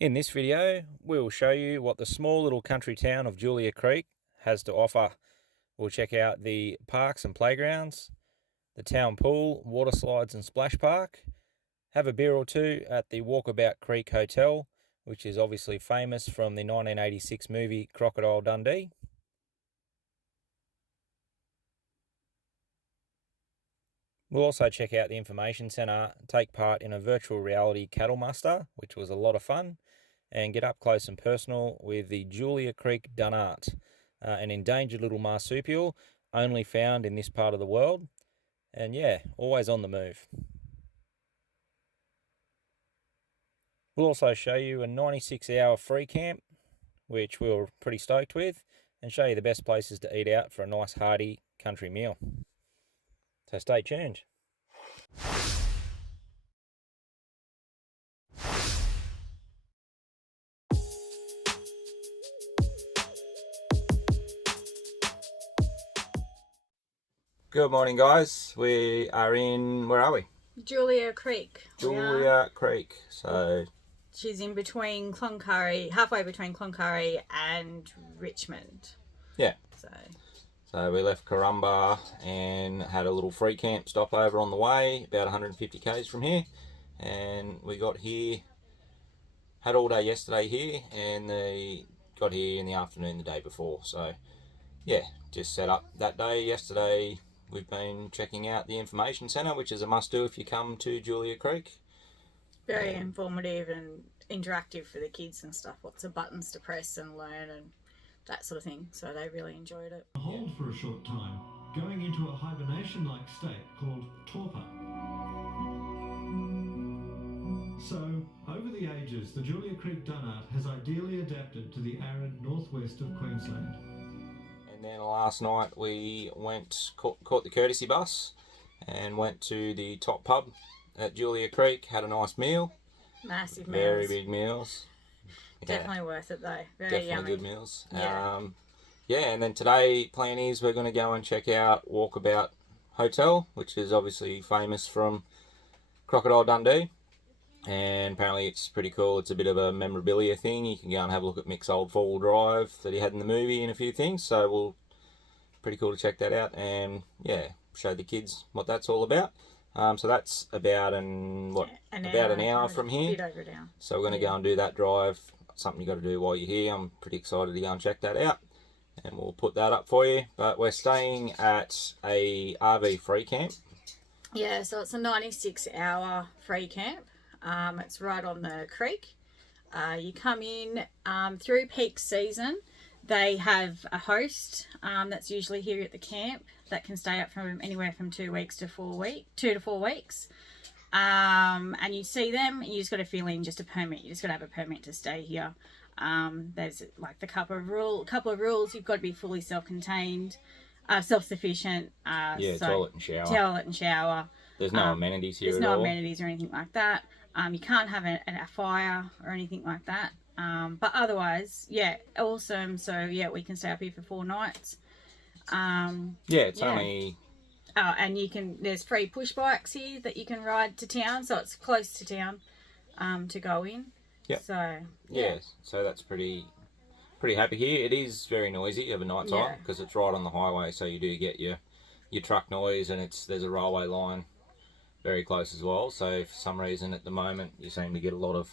In this video, we will show you what the small little country town of Julia Creek has to offer. We'll check out the parks and playgrounds, the town pool, water slides and splash park, have a beer or two at the Walkabout Creek Hotel, which is obviously famous from the 1986 movie Crocodile Dundee. We'll also check out the information centre, take part in a virtual reality cattle muster, which was a lot of fun, and get up close and personal with the Julia Creek Dunnart, an endangered little marsupial only found in this part of the world. And yeah, always on the move. We'll also show you a 96-hour free camp, which we were pretty stoked with, and show you the best places to eat out for a nice hearty country meal. So stay tuned. Good morning, guys. We are in, where are we? Julia Creek. Julia Creek. So she's in between Cloncurry, halfway between Cloncurry and Richmond. Yeah. So we left Corumba and had a little free camp stopover on the way, about 150 k's from here. And we got here, had all day yesterday here, and they got here in the afternoon the day before. So yeah, just set up that day. Yesterday we've been checking out the information centre, which is a must do if you come to Julia Creek. Very informative and interactive for the kids and stuff. Lots of buttons to press and learn and that sort of thing. So they really enjoyed it. Hold for a short time, going into a hibernation-like state called torpor. So, over the ages, the Julia Creek Dunnart has ideally adapted to the arid northwest of Queensland. And then last night we caught the courtesy bus and went to the top pub at Julia Creek, had a nice meal. Massive meals. Very big meals. Definitely worth it though. Very Definitely yummy. good meals. Yeah. And then today plan is we're going to go and check out Walkabout Hotel, which is obviously famous from Crocodile Dundee. And apparently it's pretty cool. It's a bit of a memorabilia thing. You can go and have a look at Mick's old four-wheel drive that he had in the movie and a few things. So pretty cool to check that out and yeah, show the kids what that's all about. So that's about an hour from here. A bit over an hour. So we're going to go and do that drive. Something you got to do while you're here. I'm pretty excited to go and check that out, and we'll put that up for you. But we're staying at a RV free camp. Yeah, so it's a 96-hour free camp. It's right on the creek. You come in through peak season. They have a host that's usually here at the camp that can stay up from anywhere from 2 to 4 weeks. And you see them, you just got to fill in just a permit. You just got to have a permit to stay here. There's like the couple of rules. You've got to be fully self-contained, self-sufficient. Toilet and shower. There's no amenities here at all. There's no amenities or anything like that. You can't have a fire or anything like that. But otherwise, yeah, awesome. So yeah, we can stay up here for 4 nights. Only. Oh, and there's free push bikes here that you can ride to town, so it's close to town to go in. Yep. So so that's pretty happy here. It is very noisy over night time because it's right on the highway, so you do get your truck noise, and there's a railway line very close as well. So for some reason at the moment you seem to get a lot of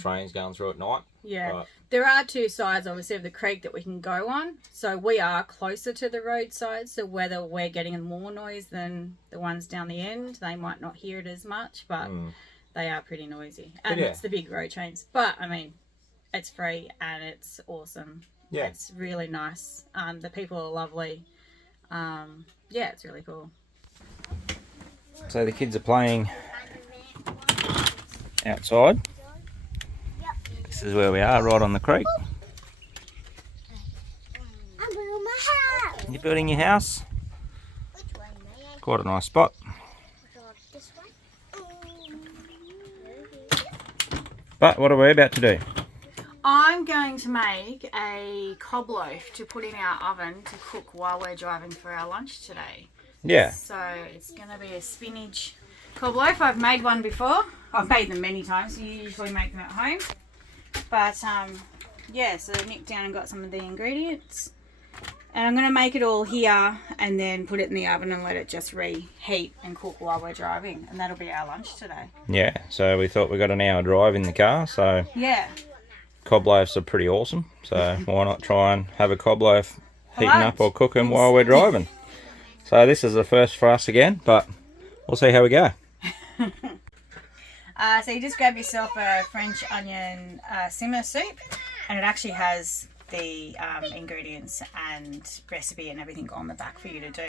trains going through at night. Yeah, but there are 2 sides obviously of the creek that we can go on. So we are closer to the roadside, so whether we're getting more noise than the ones down the end, they might not hear it as much, but they are pretty noisy. And it's the big road trains. But I mean, it's free and it's awesome. Yeah. It's really nice. The people are lovely. It's really cool. So the kids are playing outside. This is where we are, right on the creek. I'm building my house. You're building your house? Which one, Maya? Quite a nice spot. This one? But what are we about to do? I'm going to make a cob loaf to put in our oven to cook while we're driving for our lunch today. Yeah. So it's going to be a spinach cob loaf. I've made one before. I've made them many times. You usually make them at home. But yeah, so nicked down and got some of the ingredients. And I'm going to make it all here and then put it in the oven and let it just reheat and cook while we're driving. And that'll be our lunch today. Yeah, so we thought we got an hour drive in the car, so Yeah. cob loaves are pretty awesome. So why not try and have a cob loaf heating lunch. up or cooking while we're driving. So this is the first for us again, but we'll see how we go. So you just grab yourself a French onion simmer soup, and it actually has the ingredients and recipe and everything on the back for you to do.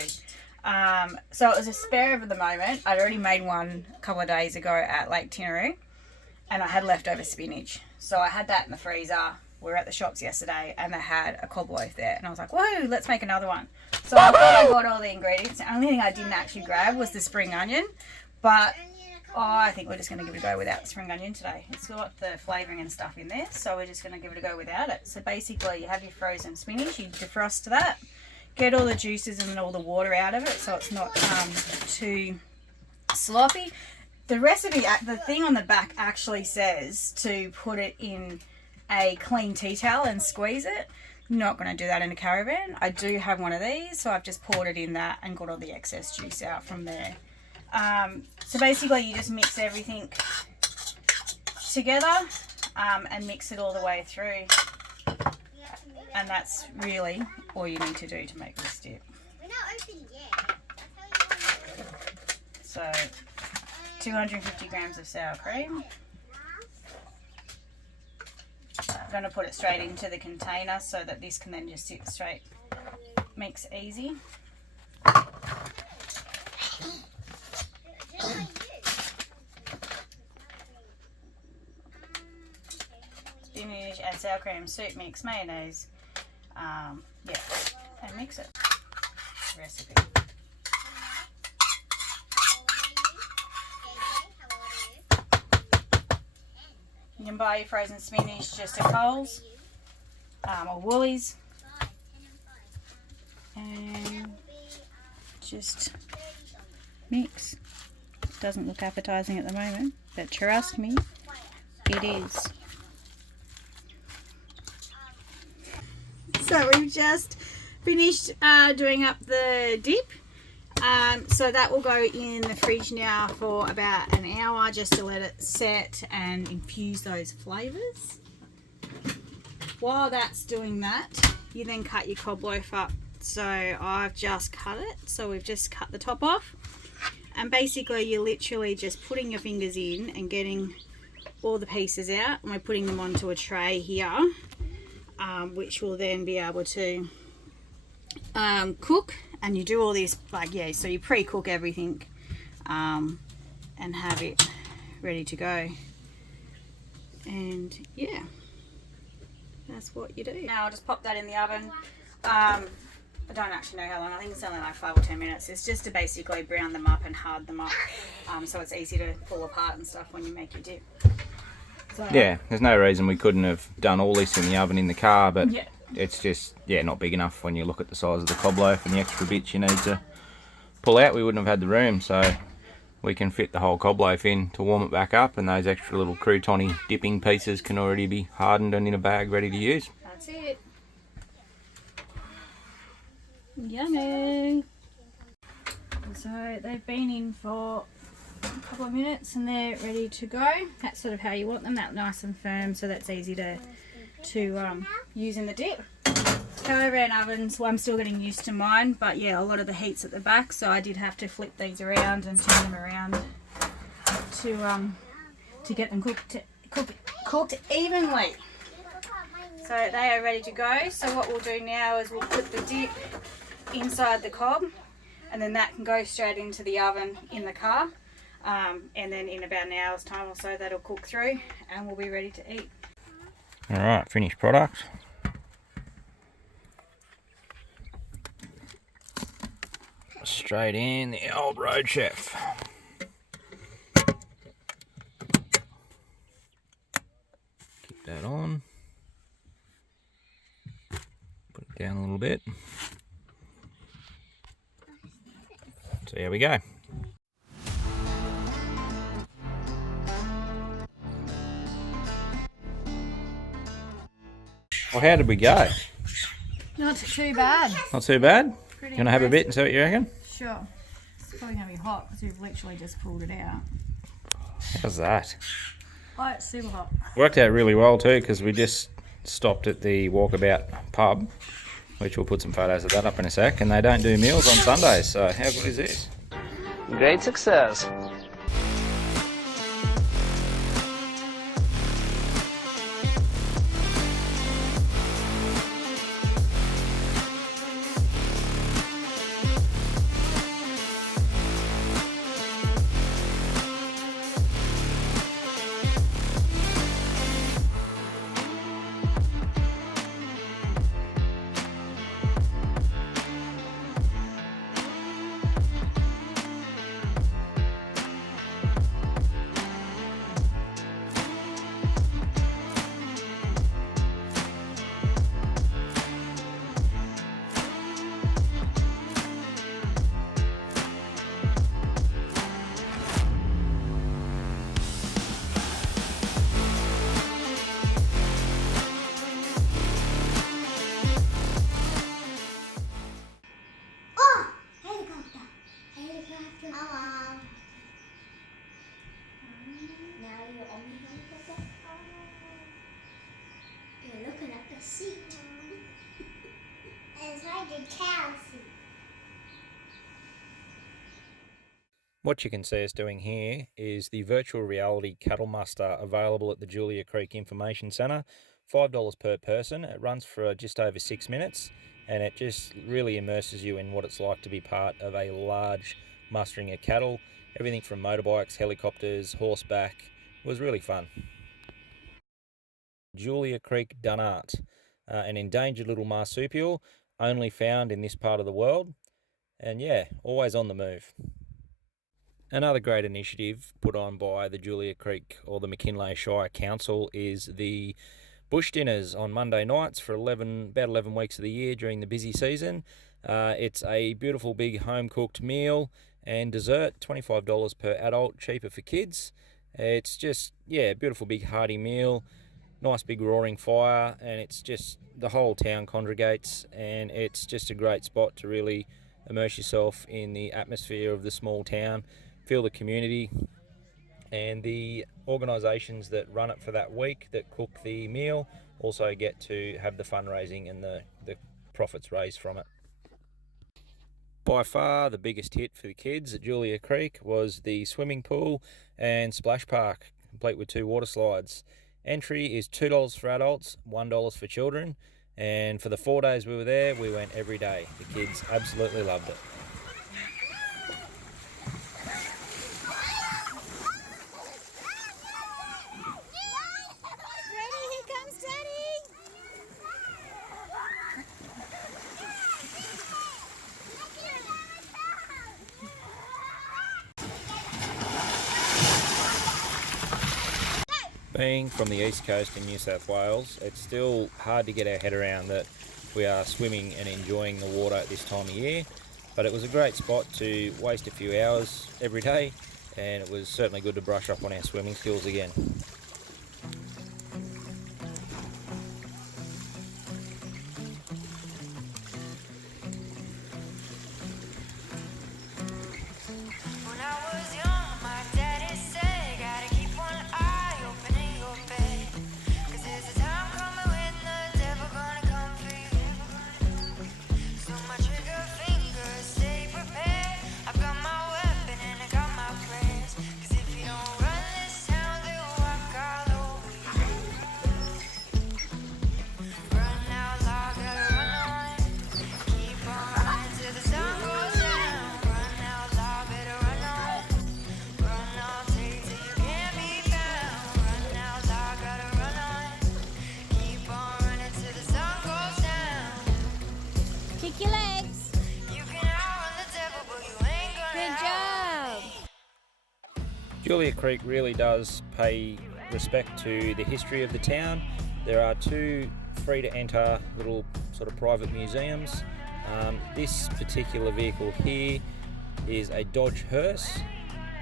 So it was a spare of the moment. I'd already made one a couple of days ago at Lake Tinaroo, and I had leftover spinach. So I had that in the freezer. We were at the shops yesterday and they had a cob loaf there, and I was like, whoa, let's make another one. So I thought I got all the ingredients. The only thing I didn't actually grab was the spring onion, but I think we're just going to give it a go without the spring onion today. It's got the flavouring and stuff in there, so we're just going to give it a go without it. So basically you have your frozen spinach, you defrost that, get all the juices and all the water out of it so it's not too sloppy. The recipe, the thing on the back actually says to put it in a clean tea towel and squeeze it. Not going to do that in a caravan. I do have one of these, so I've just poured it in that and got all the excess juice out from there. So basically you just mix everything together and mix it all the way through, and that's really all you need to do to make this dip. We're not open yet. So 250 grams of sour cream. I'm going to put it straight into the container so that this can then just sit straight, makes easy. Spinach and sour cream soup mix, mayonnaise, yeah, and mix it. Recipe. You can buy your frozen spinach just at Coles or Woolies, and just mix. Doesn't look appetizing at the moment, but trust me, it is. So we've just finished doing up the dip. So that will go in the fridge now for about an hour just to let it set and infuse those flavours. While that's doing that, you then cut your cob loaf up. So I've just cut it. So we've just cut the top off. And basically you're literally just putting your fingers in and getting all the pieces out. And we're putting them onto a tray here, which will then be able to cook. And you do all this, like, yeah, so you pre-cook everything and have it ready to go. And yeah, that's what you do. Now I'll just pop that in the oven. I don't actually know how long. I think it's only like 5 or 10 minutes. It's just to basically brown them up and hard them up, so it's easy to pull apart and stuff when you make your dip. So, Yeah, there's no reason we couldn't have done all this in the oven in the car, but yeah. it's just, yeah, not big enough when you look at the size of the cob loaf and the extra bits you need to pull out. We wouldn't have had the room, so we can fit the whole cob loaf in to warm it back up, and those extra little croutony dipping pieces can already be hardened and in a bag ready to use. That's it. Yummy. So they've been in for a couple of minutes and they're ready to go. That's sort of how you want them, that nice and firm, so that's easy to use in the dip. Caravan ovens, well, I'm still getting used to mine, but yeah, a lot of the heat's at the back, so I did have to flip these around and turn them around to get them cooked evenly. So they are ready to go. So what we'll do now is we'll put the dip inside the cob, and then that can go straight into the oven in the car, and then in about an hour's time or so that'll cook through and we'll be ready to eat. Alright, finished product. Straight in the old road chef. Keep that on. Put it down a little bit. So here we go. Well, how did we go? Not too bad. Not too bad? Pretty You want to have a bit and see what you reckon? Sure. It's probably going to be hot because we've literally just pulled it out. How's that? Oh, it's super hot. Worked out really well too, because we just stopped at the Walkabout pub, which we'll put some photos of that up in a sec, and they don't do meals on Sundays, so how good is this? Great success. Oh, helicopter. Helicopter. Oh. Now you're on the helicopter. You're looking at the seat. It's like a cow seat. What you can see us doing here is the virtual reality cattle muster available at the Julia Creek Information Centre. $5 per person. It runs for just over 6 minutes, and it just really immerses you in what it's like to be part of a large mustering of cattle. Everything from motorbikes, helicopters, horseback. It was really fun. Julia Creek Dunnart, an endangered little marsupial, only found in this part of the world, and yeah, always on the move. Another great initiative put on by the Julia Creek or the McKinlay Shire Council is the bush dinners on Monday nights for about 11 weeks of the year during the busy season. It's a beautiful big home-cooked meal and dessert, $25 per adult, cheaper for kids. It's just, yeah, a beautiful big hearty meal, nice big roaring fire, and it's just, the whole town congregates, and it's just a great spot to really immerse yourself in the atmosphere of the small town, feel the community, and the organisations that run it for that week that cook the meal also get to have the fundraising and the profits raised from it. By far the biggest hit for the kids at Julia Creek was the swimming pool and splash park, complete with 2 water slides. Entry is $2 for adults, $1 for children, and for the 4 days we were there, we went every day. The kids absolutely loved it. Being from the east coast in New South Wales, it's still hard to get our head around that we are swimming and enjoying the water at this time of year, but it was a great spot to waste a few hours every day, and it was certainly good to brush up on our swimming skills again. Kick your legs. Good job. Julia Creek really does pay respect to the history of the town. There are 2 free to enter little sort of private museums. This particular vehicle here is a Dodge hearse.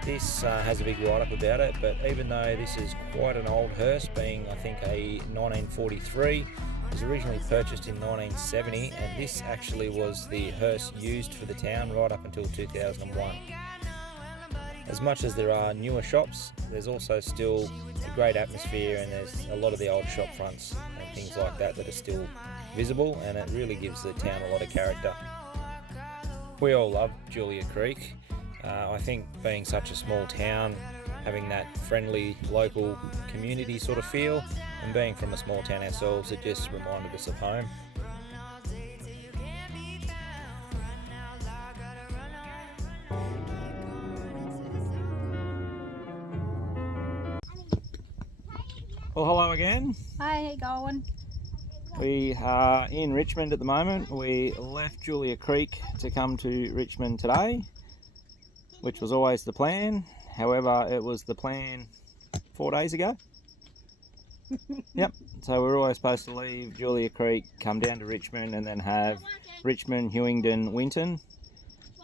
This has a big write-up about it, but even though this is quite an old hearse, being I think a 1943, It was originally purchased in 1970, and this actually was the hearse used for the town right up until 2001. As much as there are newer shops, there's also still a great atmosphere, and there's a lot of the old shop fronts and things like that that are still visible, and it really gives the town a lot of character. We all love Julia Creek. I think being such a small town, having that friendly local community sort of feel, and being from a small town ourselves, it just reminded us of home. Well, hello again. Hi, how you going? We are in Richmond at the moment. We left Julia Creek to come to Richmond today, which was always the plan. However, it was the plan 4 days ago. Yep, so we were always supposed to leave Julia Creek, come down to Richmond, and then have Richmond, Hewingdon, Winton,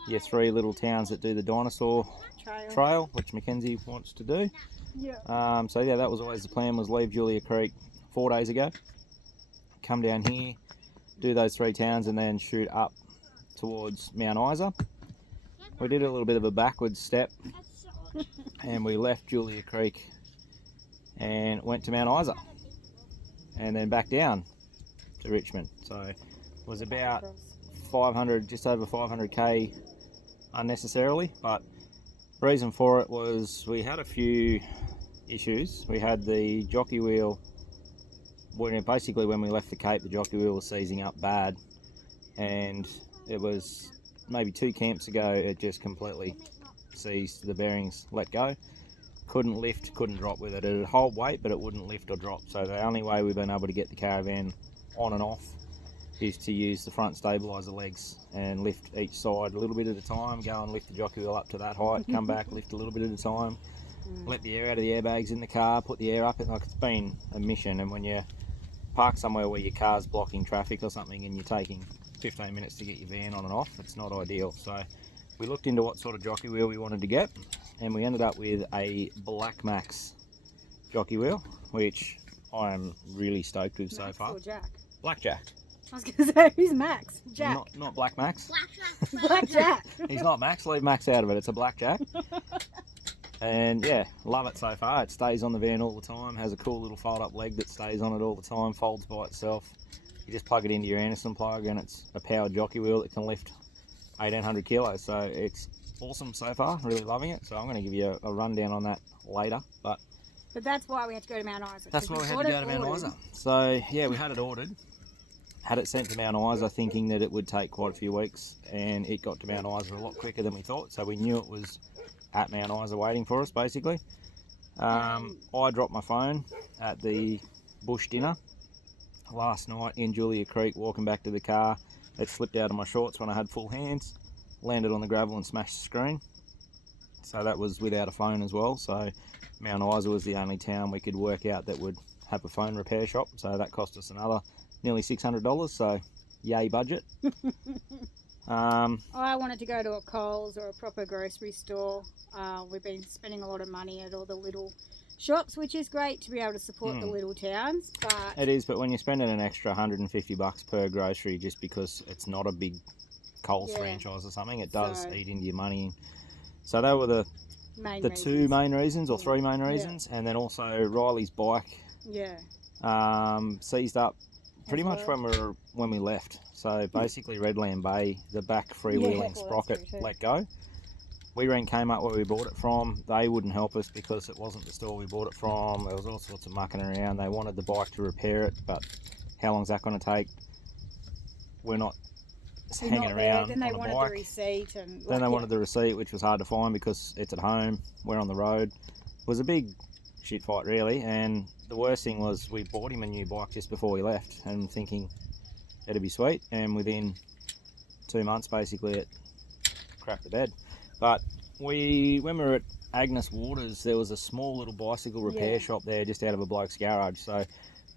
your 3 little towns that do the dinosaur trail, which Mackenzie wants to do. Yeah. So yeah, that was always the plan, was leave Julia Creek 4 days ago, come down here, do those 3 towns, and then shoot up towards Mount Isa. We did a little bit of a backwards step, and we left Julia Creek and went to Mount Isa, and then back down to Richmond. So it was about 500, just over 500k unnecessarily, but the reason for it was we had a few issues. We had the jockey wheel, basically when we left the Cape, the jockey wheel was seizing up bad, and it was maybe 2 camps ago it just completely seized, the bearings let go. Couldn't lift, couldn't drop with it. It would hold weight, but it wouldn't lift or drop. So the only way we've been able to get the caravan on and off is to use the front stabiliser legs and lift each side a little bit at a time, go and lift the jockey wheel up to that height, come back, lift a little bit at a time, let the air out of the airbags in the car, put the air up. Like, it's been a mission, and when you park somewhere where your car's blocking traffic or something and you're taking 15 minutes to get your van on and off, it's not ideal. So we looked into what sort of jockey wheel we wanted to get, and we ended up with a Black Max jockey wheel, which I am really stoked with so far. Or Jack? Blackjack. I was going to say, who's Max? Jack. Not Black Max. Black Jack. He's not Max, leave Max out of it. It's a Blackjack. And yeah, love it so far. It stays on the van all the time, has a cool little fold up leg that stays on it all the time, folds by itself. You just plug it into your Anderson plug, and it's a powered jockey wheel that can lift 1800 kilos. So it's awesome so far, really loving it. So I'm going to give you a rundown on that later. But that's why we had to go to Mount Isa. That's why we had to go to Mount Isa. So yeah, we had it ordered. Had it sent to Mount Isa thinking that it would take quite a few weeks, and it got to Mount Isa a lot quicker than we thought. So we knew it was at Mount Isa waiting for us, basically. I dropped my phone at the bush dinner last night in Julia Creek, walking back to the car. It slipped out of my shorts when I had full hands, landed on the gravel and smashed the screen. So that was without a phone as well. So Mount Isa was the only town we could work out that would have a phone repair shop. So that cost us another nearly $600. So yay budget. I wanted to go to a Coles or a proper grocery store. We've been spending a lot of money at all the little shops, which is great to be able to support the little towns. But it is, but when you're spending an extra $150 per grocery just because it's not a big Coles franchise or something, it does eat into your money. So they were the 2 main reasons, or 3 main reasons. And then also Riley's bike seized up pretty much when we left. So basically Redland Bay, the back freewheeling sprocket let go. We rang Kmart where we bought it from. They wouldn't help us because it wasn't the store we bought it from. There was all sorts of mucking around. They wanted the bike to repair it, but how long's that going to take? We're not hanging around Then they on a wanted bike. the receipt. Then they wanted the receipt, which was hard to find because it's at home. We're on the road. It was a big shit fight, really. And the worst thing was we bought him a new bike just before we left, and thinking it'd be sweet. And within 2 months, basically, it crapped the bed. But when we were at Agnes Waters, there was a small little bicycle repair shop there just out of a bloke's garage. So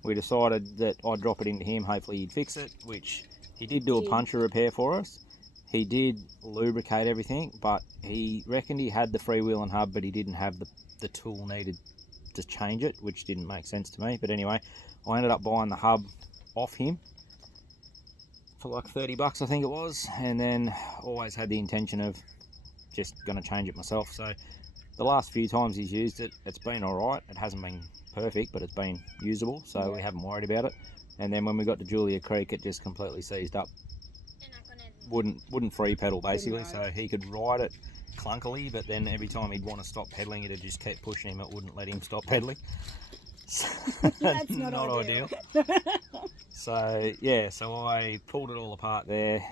we decided that I'd drop it into him. Hopefully he'd fix it, which he did do a puncture repair for us. He did lubricate everything, but he reckoned he had the freewheeling hub, but he didn't have the tool needed to change it, which didn't make sense to me. But anyway, I ended up buying the hub off him for like 30 bucks, I think it was, and then always had the intention of just going to change it myself. So the last few times he's used it, it's been alright. It hasn't been perfect, but it's been usable, so we haven't worried about it. And then when we got to Julia Creek, it just completely seized up. Wouldn't free pedal basically, so he could ride it clunkily, but then every time he'd want to stop pedaling, it'd just keep pushing him. It wouldn't let him stop pedaling. That's not ideal. So yeah, so I pulled it all apart there.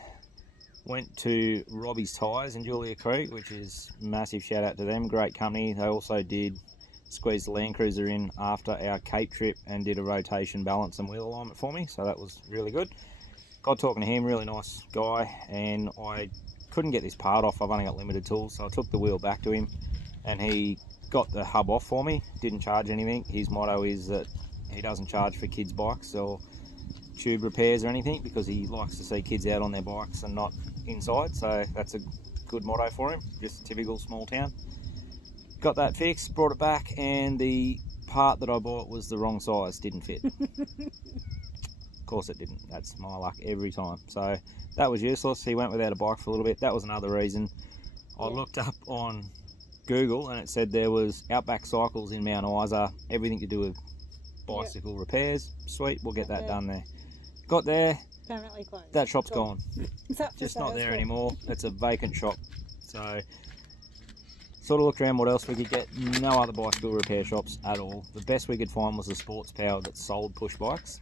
Went to Robbie's Tyres in Julia Creek, which is massive shout out to them. Great company. They also did squeeze the Land Cruiser in after our Cape trip and did a rotation, balance and wheel alignment for me, so that was really good. Got talking to him, really nice guy, and I couldn't get this part off. I've only got limited tools, so I took the wheel back to him and he got the hub off for me. Didn't charge anything. His motto is that he doesn't charge for kids' bikes or tube repairs or anything, because he likes to see kids out on their bikes and not inside, so that's a good motto for him. Just typical small town. Got that fixed, brought it back, and the part that I bought was the wrong size, didn't fit. Of course it didn't. That's my luck every time. So that was useless. He went without a bike for a little bit. That was another reason. I looked up on Google and it said there was Outback Cycles in Mount Isa, everything to do with bicycle repairs. Sweet, we'll get that done there. Got there, Permanently closed. that shop's gone. It's Just not there anymore. It's a vacant shop. So sort of looked around what else we could get. No other bicycle repair shops at all. The best we could find was a Sports Power that sold push bikes.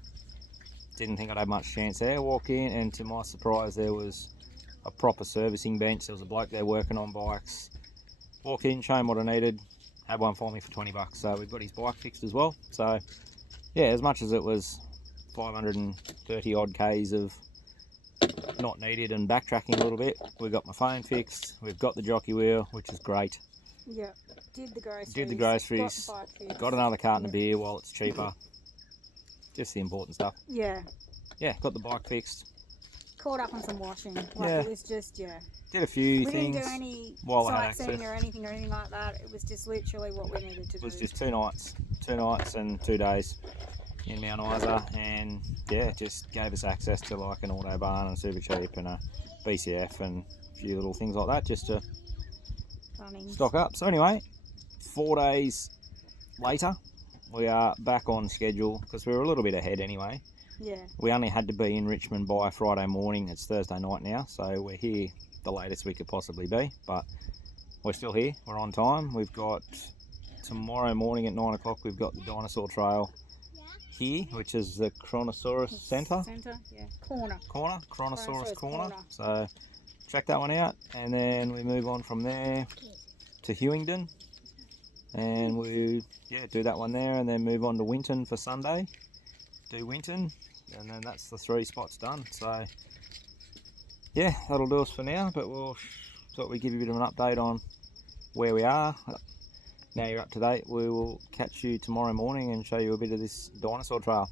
Didn't think I'd have much chance there. Walk in, and to my surprise there was a proper servicing bench. There was a bloke there working on bikes. Walk in, show him what I needed, had one for me for 20 bucks. So we've got his bike fixed as well. So yeah, as much as it was 530 odd Ks of not needed and backtracking a little bit, we got my phone fixed, we've got the jockey wheel, which is great. Yeah, did the groceries. Got the groceries, got another carton of beer while it's cheaper. Just the important stuff. Yeah. Yeah, got the bike fixed. Caught up on some washing. Like Yeah. It was just, Did a few We things didn't do any while I had sightseeing access. or anything like that. It was just literally what we needed to It was do. just 2 nights and 2 days in Mount Isa, and yeah, just gave us access to like an Autobarn and Super Cheap and a BCF and a few little things like that just to Bunnings. stock up. So anyway, 4 days later, we are back on schedule because we were a little bit ahead anyway. Yeah. We only had to be in Richmond by Friday morning. It's Thursday night now, so we're here the latest we could possibly be, but we're still here. We're on time. We've got tomorrow morning at 9 o'clock, we've got the Dinosaur Trail here, which is the Chronosaurus Centre. Yeah. Corner. Chronosaurus Corner. Corner. So check that one out, and then we move on from there to Hewingdon, and we do that one there, and then move on to Winton for Sunday. Do Winton, and then that's the 3 spots done. So yeah, that'll do us for now, but we'll thought we'd give you a bit of an update on where we are. Now you're up to date, we will catch you tomorrow morning and show you a bit of this dinosaur trail.